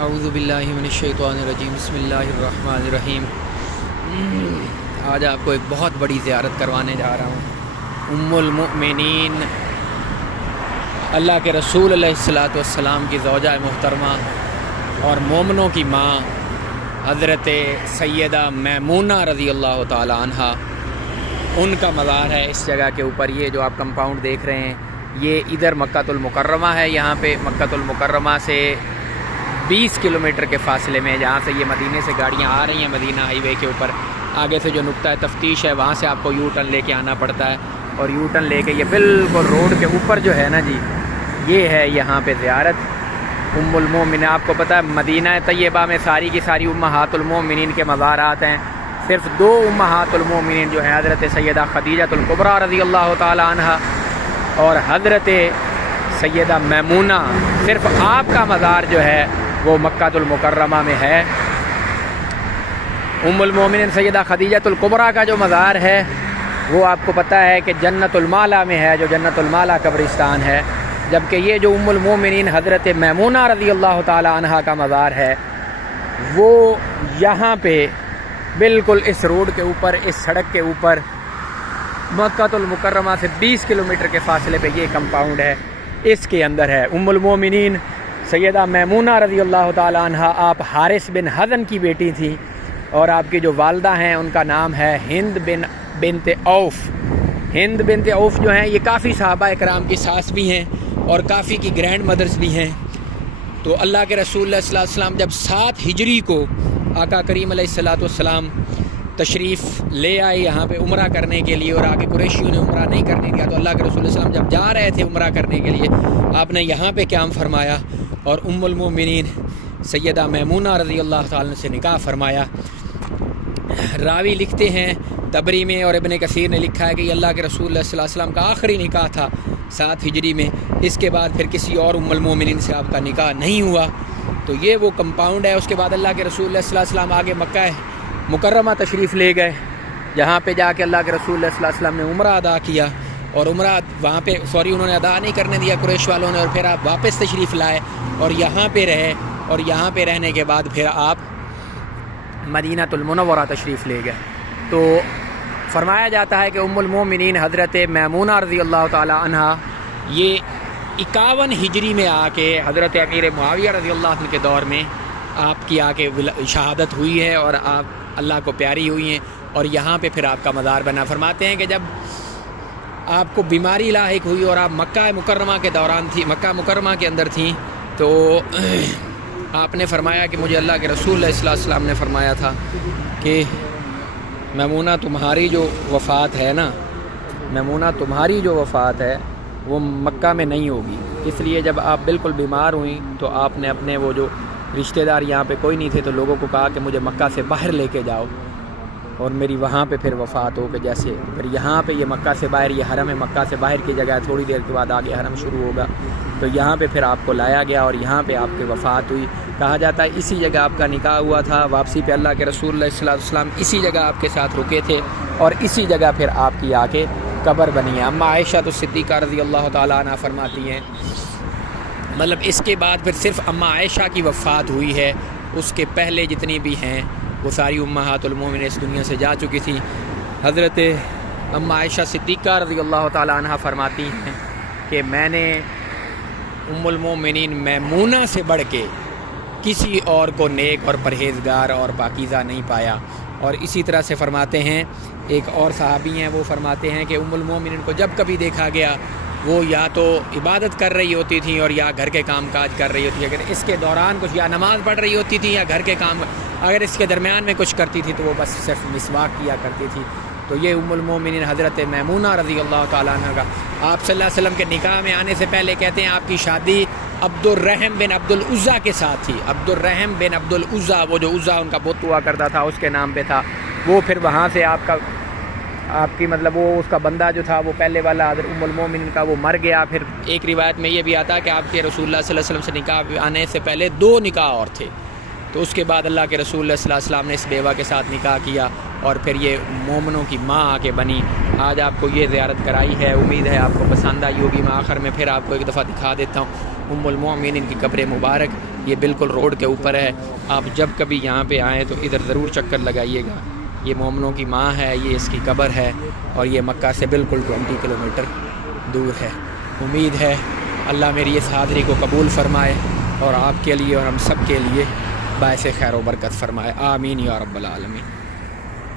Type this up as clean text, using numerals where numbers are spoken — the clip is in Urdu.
اعوذ باللہ من الشیطان الرجیم بسم اللہ الرحمن الرحیم۔ آج آپ کو ایک بہت بڑی زیارت کروانے جا رہا ہوں۔ ام المؤمنین اللہ کے رسول علیہ الصلاۃ والسلام کی زوجہ محترمہ اور مومنوں کی ماں حضرت سیدہ میمونہ رضی اللہ تعالی عنہا، ان کا مزار ہے اس جگہ کے اوپر۔ یہ جو آپ کمپاؤنڈ دیکھ رہے ہیں یہ ادھر مکۃ المکرمہ ہے، یہاں پہ مکۃ المکرمہ سے 20 کلومیٹر کے فاصلے میں، جہاں سے یہ مدینے سے گاڑیاں آ رہی ہیں مدینہ ہائی وے کے اوپر، آگے سے جو نقطہ تفتیش ہے وہاں سے آپ کو یو ٹرن لے کے آنا پڑتا ہے، اور یو ٹرن لے کے یہ بالکل روڈ کے اوپر جو ہے نا جی، یہ ہے یہاں پہ زیارت ام المومنین۔ آپ کو پتہ ہے مدینہ طیبہ میں ساری کی ساری امہات المومنین کے مزارات ہیں، صرف 2 امہات المومنین جو ہیں حضرت سیدہ خدیجہ الکبریٰ رضی اللہ تعالی عنہا اور حضرت سیدہ میمونہ، صرف آپ کا مزار جو ہے وہ مکہ المکرمہ میں ہے۔ ام المومنین سیدہ خدیجہ الکبریٰ کا جو مزار ہے وہ آپ کو پتہ ہے کہ جنت المالا میں ہے، جو جنت المالا قبرستان ہے، جبکہ یہ جو ام المومنین حضرت میمونہ رضی اللہ تعالی عنہا کا مزار ہے وہ یہاں پہ بالکل اس روڈ کے اوپر، اس سڑک کے اوپر مکہ المکرمہ سے 20 کلومیٹر کے فاصلے پہ یہ کمپاؤنڈ ہے، اس کے اندر ہے ام المومنین سیدہ میمونہ رضی اللہ تعالی عنہا۔ آپ حارث بن حزن کی بیٹی تھیں، اور آپ کی جو والدہ ہیں ان کا نام ہے ہند بنت عوف۔ ہند بنت عوف جو ہیں یہ کافی صحابہ اکرام کی ساس بھی ہیں اور کافی کی گرینڈ مدرز بھی ہیں۔ تو اللہ کے رسول اللہ صلی اللہ علیہ وسلم جب 7 ہجری کو آقا کریم علیہ الصلوۃ والسلام تشریف لے آئے یہاں پہ عمرہ کرنے کے لیے، اور آگے قریشیوں نے عمرہ نہیں کرنے دیا، تو اللہ کے رسول صلی اللہ علیہ وسلم جب جا رہے تھے عمرہ کرنے کے لیے آپ نے یہاں پہ قیام فرمایا اور ام المومنین سیدہ میمونہ رضی اللہ تعالیٰ سے نکاح فرمایا۔ راوی لکھتے ہیں تبری میں اور ابن کثیر نے لکھا ہے کہ یہ اللہ کے رسول اللہ صلی اللہ علیہ وسلم کا آخری نکاح تھا 7 ہجری میں، اس کے بعد پھر کسی اور ام المومنین سے آپ کا نکاح نہیں ہوا۔ تو یہ وہ کمپاؤنڈ ہے۔ اس کے بعد اللہ کے رسول اللہ صلی اللہ علیہ وسلم آگے مکہ مکرمہ تشریف لے گئے، جہاں پہ جا کے اللہ کے رسول اللہ صلی اللہ علیہ وسلم نے عمرہ ادا کیا، اور عمرہ وہاں پہ انہوں نے ادا نہیں کرنے دیا قریش والوں نے، اور پھر آپ واپس تشریف لائے اور یہاں پہ رہے، اور یہاں پہ رہنے کے بعد پھر آپ مدینہ المنورہ تشریف لے گئے۔ تو فرمایا جاتا ہے کہ ام المومنین حضرت میمونہ رضی اللہ تعالی عنہا یہ 51 ہجری میں آ کے حضرت امیر معاویہ رضی اللہ عنہ کے دور میں آپ کی آ کے شہادت ہوئی ہے، اور آپ اللہ کو پیاری ہوئی ہیں، اور یہاں پہ پھر آپ کا مزار بنا۔ فرماتے ہیں کہ جب آپ کو بیماری لاحق ہوئی اور آپ مکہ مکرمہ کے دوران تھی، مکہ مکرمہ کے اندر تھیں، تو آپ نے فرمایا کہ مجھے اللہ کے رسول اللہ صلی اللہ علیہ وسلم نے فرمایا تھا کہ میمونہ تمہاری جو وفات ہے نا، میمونہ تمہاری جو وفات ہے وہ مکہ میں نہیں ہوگی۔ اس لیے جب آپ بالکل بیمار ہوئیں تو آپ نے اپنے وہ جو رشتہ دار یہاں پہ کوئی نہیں تھے تو لوگوں کو کہا کہ مجھے مکہ سے باہر لے کے جاؤ، اور میری وہاں پہ پھر وفات ہو کہ جیسے پھر یہاں پہ یہ مکہ سے باہر، یہ حرم ہے مکہ سے باہر کی جگہ ہے، تھوڑی دیر کے بعد آگے حرم شروع ہوگا، تو یہاں پہ پھر آپ کو لایا گیا اور یہاں پہ آپ کی وفات ہوئی۔ کہا جاتا ہے اسی جگہ آپ کا نکاح ہوا تھا، واپسی پہ اللہ کے رسول اللہ صلی اللہ علیہ وسلم اسی جگہ آپ کے ساتھ رکے تھے، اور اسی جگہ پھر آپ کی آ کے قبر بنی ہے۔ اما عائشہ تو صدیقہ رضی اللہ تعالیٰ عنہ فرماتی ہیں، مطلب اس کے بعد پھر صرف اما عائشہ کی وفات ہوئی ہے، اس کے پہلے جتنی بھی ہیں وہ ساری امہات المومنین اس دنیا سے جا چکی تھیں۔ حضرت اما عائشہ صدیقہ رضی اللہ تعالیٰ عنہ فرماتی ہیں کہ میں نے ام المومنین میمونہ سے بڑھ کے کسی اور کو نیک اور پرہیزگار اور پاکیزہ نہیں پایا۔ اور اسی طرح سے فرماتے ہیں ایک اور صحابی ہیں، وہ فرماتے ہیں کہ ام المومنین کو جب کبھی دیکھا گیا وہ یا تو عبادت کر رہی ہوتی تھیں اور یا گھر کے کام کاج کر رہی ہوتی، اگر اس کے دوران کچھ یا نماز پڑھ رہی ہوتی تھی یا گھر کے کام، اگر اس کے درمیان میں کچھ کرتی تھی تو وہ بس صرف مسواک کیا کرتی تھی۔ تو یہ ام المومنین حضرت میمونہ رضی اللہ تعالیٰ عنہ کا آپ صلی اللہ علیہ وسلم کے نکاح میں آنے سے پہلے کہتے ہیں آپ کی شادی عبد الرحم بن عبد العزیٰ کے ساتھ تھی۔ عبد الرحم بن عبد العزیٰ، وہ جو عزیٰ ان کا بت ہوا کرتا تھا اس کے نام پہ تھا، وہ پھر وہاں سے آپ کی مطلب وہ اس کا بندہ جو تھا وہ پہلے والا حضرت ام المومنین کا وہ مر گیا۔ پھر ایک روایت میں یہ بھی آتا کہ آپ کے رسول اللہ صلی اللہ علیہ وسلم سے نکاح آنے سے پہلے 2 نکاح اور تھے، تو اس کے بعد اللہ کے رسول اللہ صلی اللہ علیہ وسلم نے اس بیوہ کے ساتھ نکاح کیا، اور پھر یہ مومنوں کی ماں آ کے بنی۔ آج آپ کو یہ زیارت کرائی ہے، امید ہے آپ کو پسند آئی ہوگی۔ میں آخر میں پھر آپ کو ایک دفعہ دکھا دیتا ہوں ام المومنین کی قبر مبارک۔ یہ بالکل روڈ کے اوپر ہے. آپ جب کبھی یہاں پہ آئیں تو ادھر ضرور چکر لگائیے گا. یہ مومنوں کی ماں ہے, یہ اس کی قبر ہے, اور یہ مکہ سے بالکل 20 کلومیٹر دور ہے. امید ہے اللہ میری اس حاضری کو قبول فرمائے اور آپ کے لیے اور ہم سب کے لیے باعث خیر و برکت فرمائے. آمین یا رب العالمین.